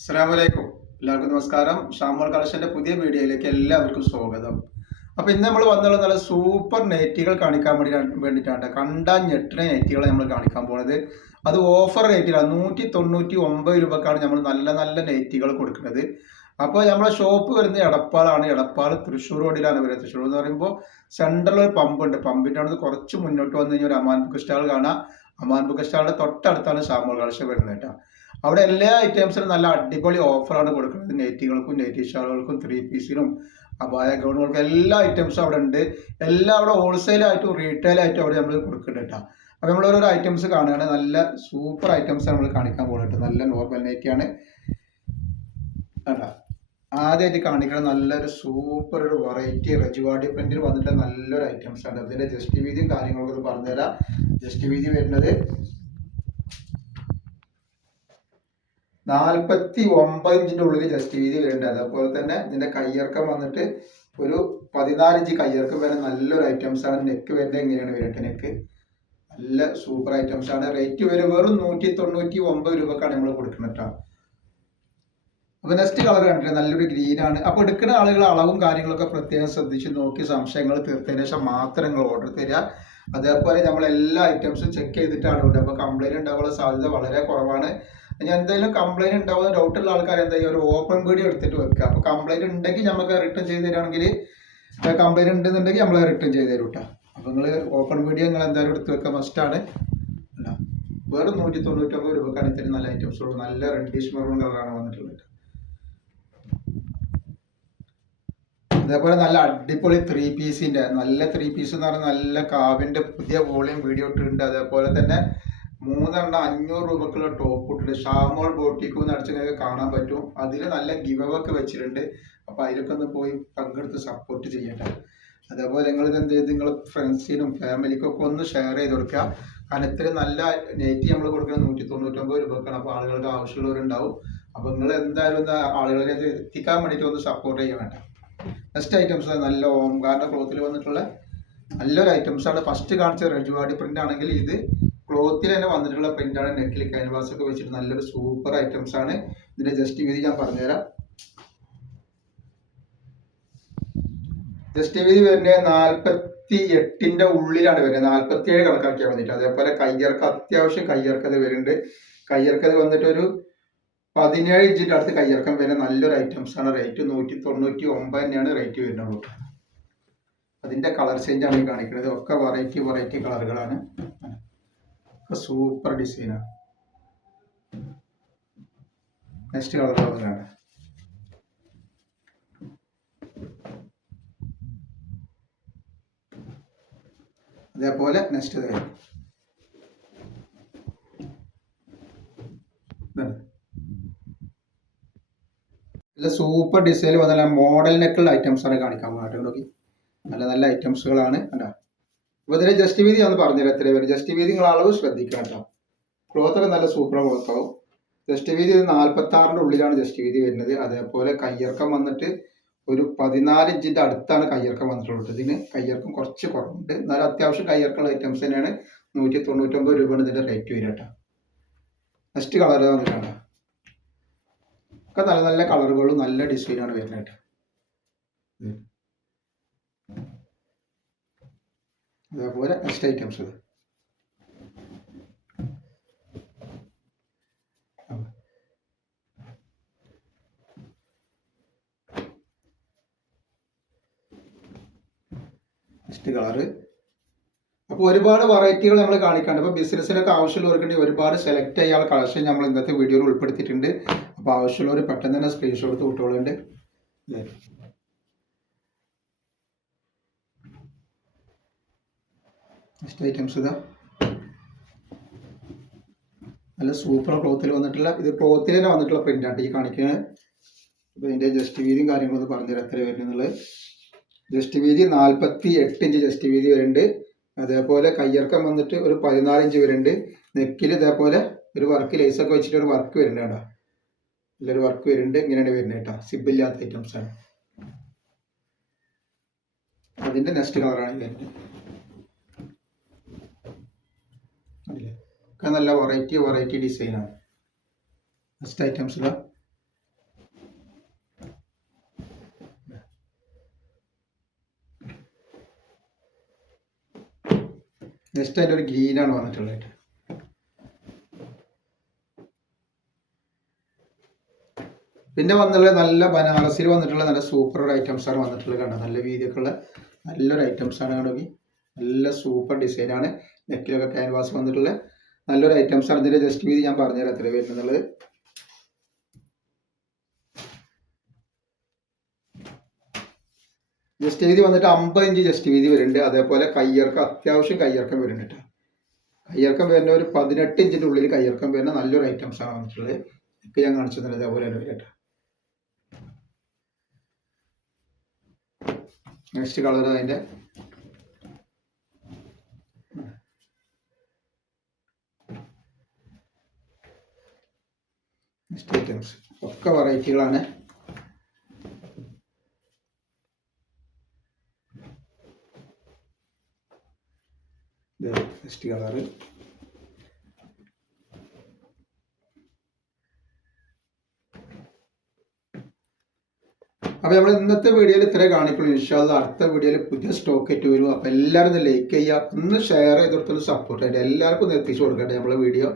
അസ്സലാമലൈക്കും. എല്ലാവർക്കും നമസ്കാരം. ഷാമോൾ കളക്ഷന്റെ പുതിയ വീഡിയോയിലേക്ക് എല്ലാവർക്കും സ്വാഗതം. അപ്പോൾ ഇന്ന് നമ്മൾ വന്നുള്ള നല്ല സൂപ്പർ നെറ്റുകൾ കാണിക്കാൻ വേണ്ടി വേണ്ടിയിട്ടാണ് കണ്ട ഞെട്ടിന നെറ്റുകൾ നമ്മൾ കാണിക്കാൻ പോണത്. അത് ഓഫർ റേറ്റിലാണ് നൂറ്റി തൊണ്ണൂറ്റി ഒമ്പത് രൂപക്കാണ് നമ്മൾ നല്ല നല്ല നെറ്റുകൾ കൊടുക്കുന്നത്. അപ്പോൾ നമ്മളെ ഷോപ്പ് വരുന്നത് എടപ്പാളാണ്. എടപ്പാൾ തൃശ്ശൂർ റോഡിലാണ് വരുന്നത്. തൃശ്ശൂർ എന്ന് പറയുമ്പോൾ സെൻട്രൽ ഒരു പമ്പുണ്ട് പമ്പിന്റെ അവിടെ കുറച്ച് മുന്നോട്ട് വന്നു കഴിഞ്ഞാൽ ഒരു അമാൻ ബുക്ക് സ്റ്റാൾ കാണാം. അമാൻ ബുക്ക് സ്റ്റാളിന്റെ തൊട്ടടുത്താണ് ഷാമോൾ കളക്ഷൻ വരുന്നത് കേട്ടോ. അവിടെ എല്ലാ ഐറ്റംസിനും നല്ല അടിപൊളി ഓഫറാണ് കൊടുക്കുന്നത്. നെറ്റികൾക്കും നെറ്റി ഷാളുകൾക്കും ത്രീ പീസിനും അപായ ഗൗണുകൾക്കും എല്ലാ ഐറ്റംസും അവിടെ ഉണ്ട്. എല്ലാം അവിടെ ഹോൾസെയിലായിട്ടും റീറ്റെയിലായിട്ടും അവിടെ നമ്മൾ കൊടുക്കുന്നുണ്ട് കേട്ടോ അപ്പോൾ നമ്മൾ ഓരോരോ ഐറ്റംസ് കാണുകയാണ്. നല്ല സൂപ്പർ ഐറ്റംസ് നമ്മൾ കാണിക്കാൻ പോകുന്നുണ്ട് നല്ല നോർമൽ നെറ്റിയാണ് കേട്ടോ ആദ്യമായിട്ട് കാണിക്കണം നല്ലൊരു സൂപ്പർ ഒരു വെറൈറ്റി റജുവാടി പ്രിന്റിൽ വന്നിട്ട് നല്ലൊരു ഐറ്റംസ് ആണ്. അതിന്റെ ജസ്റ്റ് വീതിയും കാര്യങ്ങളൊക്കെ പറഞ്ഞുതരാം. ജസ്റ്റ് വീതി വരുന്നത് നാൽപ്പത്തി ഒമ്പത് ഇഞ്ചിന്റെ ഉള്ളിൽ ജസ്റ്റ് വീതി വരേണ്ടത്. അതുപോലെ തന്നെ ഇതിന്റെ കയ്യിറക്കം വന്നിട്ട് ഒരു പതിനാല് ഇഞ്ച് കയ്യിറക്കം വരെ നല്ലൊരു ഐറ്റംസ് ആണ്. നെക്ക് വരുന്നത് എങ്ങനെയാണ് വരുന്നത് നെക്ക് നല്ല സൂപ്പർ ഐറ്റംസ് ആണ്. റേറ്റ് വരെ വെറും നൂറ്റി തൊണ്ണൂറ്റി ഒമ്പത് രൂപക്കാണ് നമ്മൾ കൊടുക്കുന്നത് അപ്പൊ നെക്സ്റ്റ് കളർ കണ്ടിട്ട് നല്ലൊരു ഗ്രീൻ ആണ്. അപ്പൊ എടുക്കുന്ന ആളുകൾ അളവും കാര്യങ്ങളൊക്കെ പ്രത്യേകം ശ്രദ്ധിച്ച് നോക്കി സംശയങ്ങൾ തീർത്തതിന് ശേഷം മാത്രം നിങ്ങൾ ഓർഡർ തരിക. അതേപോലെ നമ്മൾ എല്ലാ ഐറ്റംസും ചെക്ക് ചെയ്തിട്ടാണ് ഇവിടെ അപ്പൊ കംപ്ലൈന്റ് ഉണ്ടാവാനുള്ള സാധ്യത വളരെ കുറവാണ്. ഇനി എന്തെങ്കിലും കംപ്ലൈന്റ് ഉണ്ടാവുന്ന ഡൗട്ട് ഉള്ള ആൾക്കാർ എന്താ ഒരു ഓപ്പൺ വീഡിയോ എടുത്തിട്ട് വെക്കുക. അപ്പൊ കംപ്ലൈന്റ് ഉണ്ടെങ്കിൽ നമുക്ക് റിട്ടേൺ ചെയ്ത് തരികയാണെങ്കിൽ കംപ്ലൈന്റ് ഉണ്ടെന്നുണ്ടെങ്കിൽ നമ്മൾ റിട്ടേൺ ചെയ്ത് തരും കേട്ടോ അപ്പൊ നിങ്ങൾ ഓപ്പൺ വീഡിയോ നിങ്ങൾ എന്തായാലും എടുത്ത് വെക്കുക. മസ്റ്റാണ് വേറെ നൂറ്റി തൊണ്ണൂറ്റൊമ്പത് രൂപക്കാണ് ഇത്തിരി നല്ല ഐറ്റംസ് ഉള്ളൂ. നല്ല റെഡിഷ് മെറൂൺ കളറാണ് വന്നിട്ടുള്ളത് അതേപോലെ നല്ല അടിപൊളി ത്രീ പീസിന്റെ നല്ല ത്രീ പീസ് എന്ന് പറഞ്ഞാൽ നല്ല കാവിന്റെ പുതിയ വോളിയം വീഡിയോ ഇട്ടിട്ടുണ്ട്. അതേപോലെ തന്നെ മൂന്നെണ്ണം അഞ്ഞൂറ് രൂപക്കുള്ള ടോപ്പ് ഇട്ടിട്ടുണ്ട്. ഷാമോൾ ബോട്ടിക്കും എന്ന് അടിച്ച് നിങ്ങൾക്ക് കാണാൻ പറ്റും. അതിൽ നല്ല ഗിവ് ഒക്കെ വെച്ചിട്ടുണ്ട്. അപ്പോൾ അതിലൊക്കെ ഒന്ന് പോയി പങ്കെടുത്ത് സപ്പോർട്ട് ചെയ്യട്ടെ. അതേപോലെ നിങ്ങൾ എന്ത് ചെയ്ത് നിങ്ങൾ ഫ്രണ്ട്സിനും ഫാമിലിക്കൊക്കെ ഒന്ന് ഷെയർ ചെയ്ത് കൊടുക്കുക. കാരണം ഇത്രയും നല്ല നെറ്റ് നമ്മൾ കൊടുക്കുന്നത് നൂറ്റി തൊണ്ണൂറ്റൊമ്പത് രൂപക്കാണ്. അപ്പോൾ ആളുകൾക്ക് ആവശ്യമുള്ളവരുണ്ടാവും. അപ്പോൾ നിങ്ങൾ എന്തായാലും ആളുകളെ എത്തിക്കാൻ വേണ്ടിയിട്ട് ഒന്ന് സപ്പോർട്ട് ചെയ്യാൻ വേണ്ട. നെക്സ്റ്റ് ഐറ്റംസ് നല്ല ഓംകാറിന്റെ ക്ലോത്തിൽ വന്നിട്ടുള്ള നല്ലൊരു ഐറ്റംസ് ആണ്. ഫസ്റ്റ് കാണിച്ച റെജുവാടി പ്രിന്റ് ആണെങ്കിൽ ഇത് ക്ലോത്തിൽ തന്നെ വന്നിട്ടുള്ള പ്രിന്റ് ആണ് നെക്കിൽ ക്യാൻവാസ് ഒക്കെ വെച്ചിട്ട് നല്ലൊരു സൂപ്പർ ഐറ്റംസ് ആണ്. ഇതിന്റെ ജസ്റ്റ് വീതി ഞാൻ പറഞ്ഞുതരാം. ജസ്റ്റ് വീതി വരുന്നത് നാൽപ്പത്തി എട്ടിന്റെ ഉള്ളിലാണ് വരുന്നത്. നാൽപ്പത്തി ഏഴ് കണക്കാക്കിയാൽ വന്നിട്ട്. അതേപോലെ കയ്യർക്ക് അത്യാവശ്യം കയ്യർക്കത് വരുന്നുണ്ട്. കയ്യർക്കത് വന്നിട്ട് ഒരു പതിനേഴ് ഇഞ്ചിന്റെ അടുത്ത് കയ്യിറക്കം വരുന്ന നല്ലൊരു ഐറ്റംസ് ആണ്. റേറ്റ് നൂറ്റി തൊണ്ണൂറ്റി ഒമ്പത് തന്നെയാണ് റേറ്റ് വരുന്നത് അതിന്റെ കളർ ചേഞ്ച് ആണ് കാണിക്കുന്നത്. ഒക്കെ വെറൈറ്റി വെറൈറ്റി കളറുകളാണ് സൂപ്പർ ഡിസൈനാണ് നെക്സ്റ്റ് കളർ കളറാണ് അതേപോലെ നെക്സ്റ്റ് ഇതാണ്. നല്ല സൂപ്പർ ഡിസൈനിൽ വന്ന മോഡൽ നെക്കുള്ള ഐറ്റംസ് ആണ് കാണിക്കാൻ പോകുന്നത് നോക്കി? നല്ല നല്ല ഐറ്റംസുകളാണ് കണ്ടോ? അപ്പോൾ ജസ്റ്റ് വീതി ഒന്ന് പറഞ്ഞുതരാം. എത്ര പേര്. ജസ്റ്റ് വീതി നിങ്ങൾ അളവ് ശ്രദ്ധിക്കണം കേട്ടോ. ക്ലോത്ത് ഒക്കെ നല്ല സൂപ്പർ ക്ലോത്താവും ജസ്റ്റ് വീതി ഒരു നാൽപ്പത്തി ആറിന്റെ ഉള്ളിലാണ് ജസ്റ്റ് വീതി വരുന്നത്. അതേപോലെ കയ്യിറക്കം വന്നിട്ട് ഒരു പതിനാല് ഇഞ്ചിന്റെ അടുത്താണ് കയ്യിറക്കം വന്നിട്ടുള്ളത് ഇതിന് കയ്യിറക്കം കുറച്ച് കുറവുണ്ട്. എന്നാലും അത്യാവശ്യം കയ്യിറക്കമുള്ള ഐറ്റംസ് തന്നെയാണ് നൂറ്റി തൊണ്ണൂറ്റൊമ്പത് രൂപയാണ് ഇതിന്റെ റേറ്റ് വരിക കേട്ടോ. നെക്സ്റ്റ് കളർ വന്നിട്ടുണ്ട് ഒക്കെ നല്ല നല്ല കളറുകളും നല്ല ഡിസൈനാണ് വരുന്നത് കേട്ടോ. അതേപോലെ നെക്സ്റ്റ് ഐറ്റംസ് നെക്സ്റ്റ് കളറ് അപ്പോൾ ഒരുപാട് വെറൈറ്റികൾ നമ്മൾ കാണിക്കാണ്ട് അപ്പോൾ ബിസിനസ്സിനൊക്കെ ആവശ്യമുള്ളവർക്കുണ്ടെങ്കിൽ ഒരുപാട് സെലക്ട് ചെയ്യാൻ കളക്ഷൻ നമ്മൾ ഇന്നത്തെ വീഡിയോയിൽ ഉൾപ്പെടുത്തിയിട്ടുണ്ട്. അപ്പോൾ ആവശ്യമുള്ളവർ പെട്ടെന്ന് തന്നെ സ്ക്രീൻഷോട്ട് വിട്ടോളുണ്ട് നെക്സ്റ്റ് ഐറ്റംസ് ഇതാ. നല്ല സൂപ്പർ ക്ലോത്തിൽ വന്നിട്ടുള്ള ഇത് ക്ലോത്തിൽ തന്നെ വന്നിട്ടുള്ള പ്രിന്റാണ് ഈ കാണിക്കുന്നത് അപ്പോൾ ഇതിന്റെ ജസ്റ്റ് വീതിയും കാര്യങ്ങളൊക്കെ പറഞ്ഞുതരാം എത്ര വരുന്നുള്ളത് ജസ്റ്റ് വീതി നാൽപ്പത്തി എട്ട് ഇഞ്ച് ജസ്റ്റ് വീതി വരുന്നുണ്ട്. അതേപോലെ കയ്യിറക്കം വന്നിട്ട് ഒരു പതിനാല് ഇഞ്ച് വരുന്നുണ്ട്. നെക്കിൽ ഇതേപോലെ ഒരു വർക്ക് ലേസൊക്കെ വെച്ചിട്ട് ഒരു വർക്ക് വരുന്നുണ്ട് കേട്ടോ. നല്ലൊരു വർക്ക് വരുന്നുണ്ട്. ഇങ്ങനെയാണ് വരുന്നത് കേട്ടോ. സിബില്ലാത്ത ഐറ്റംസ് ആണ്. അതിന്റെ നെക്സ്റ്റ് കളറാണ് വരുന്നത് ഒക്കെ നല്ല വെറൈറ്റി വെറൈറ്റി ഡിസൈനാണ് ഫസ്റ്റ് ഐറ്റംസിലാണ് നെക്സ്റ്റ് അതിന്റെ ഒരു ഗ്രീനാണ് വന്നിട്ടുള്ളത്. പിന്നെ വന്നിട്ടുള്ള നല്ല ബനാറസിൽ വന്നിട്ടുള്ള നല്ല സൂപ്പർ ഒരു ആണ് വന്നിട്ടുള്ളത് കണ്ടത് നല്ല വീതിയൊക്കെയുള്ള നല്ലൊരു ഐറ്റംസ് ആണ് കണ്ടോ? നല്ല സൂപ്പർ ഡിസൈനാണ് നെക്കിലൊക്കെ ക്യാൻവാസ് വന്നിട്ടുള്ള നല്ലൊരു ഐറ്റംസ് ആണ്. ഇതിന്റെ ജസ്റ്റ് വീതി ഞാൻ പറഞ്ഞുതരാം എത്ര വരുന്നുള്ളത് ജസ്റ്റ് വീതി വന്നിട്ട് അമ്പത് ഇഞ്ച് ജസ്റ്റ് വീതി വരുന്നുണ്ട്. അതേപോലെ കയ്യിറക്കം അത്യാവശ്യം കയ്യിറക്കം വരുന്നുണ്ട് കയ്യർക്കം വരുന്ന ഒരു പതിനെട്ട് ഇഞ്ചിന്റെ ഉള്ളിൽ കയ്യർക്കം വരുന്ന നല്ലൊരു ഐറ്റംസ് ആണ് വന്നിട്ടുള്ളത്. ഒക്കെ ഞാൻ കാണിച്ചു തന്നെ അതേപോലെ തന്നെ വരും കേട്ടോ. നെക്സ്റ്റ് കളർ അതിന്റെ. നെക്സ്റ്റ് ഐറ്റംസ് ഒക്കെ വെറൈറ്റികളാണ് നെക്സ്റ്റ് കളറ് അപ്പോൾ നമ്മൾ ഇന്നത്തെ വീഡിയോയിൽ ഇത്രേ കാണിക്കുള്ളൂ. ഇൻഷാല്ല അടുത്ത വീഡിയോയിൽ പുതിയ സ്റ്റോക്ക് ആയിട്ട് വരും. അപ്പോൾ എല്ലാവരും ലൈക്ക് ചെയ്യുക. ഒന്ന് ഷെയർ ചെയ്ത് കൊടുത്തൊന്ന് സപ്പോർട്ട് ചെയ്യുക എല്ലാവർക്കും ഒന്ന് എത്തിച്ചു കൊടുക്കട്ടെ നമ്മളെ വീഡിയോ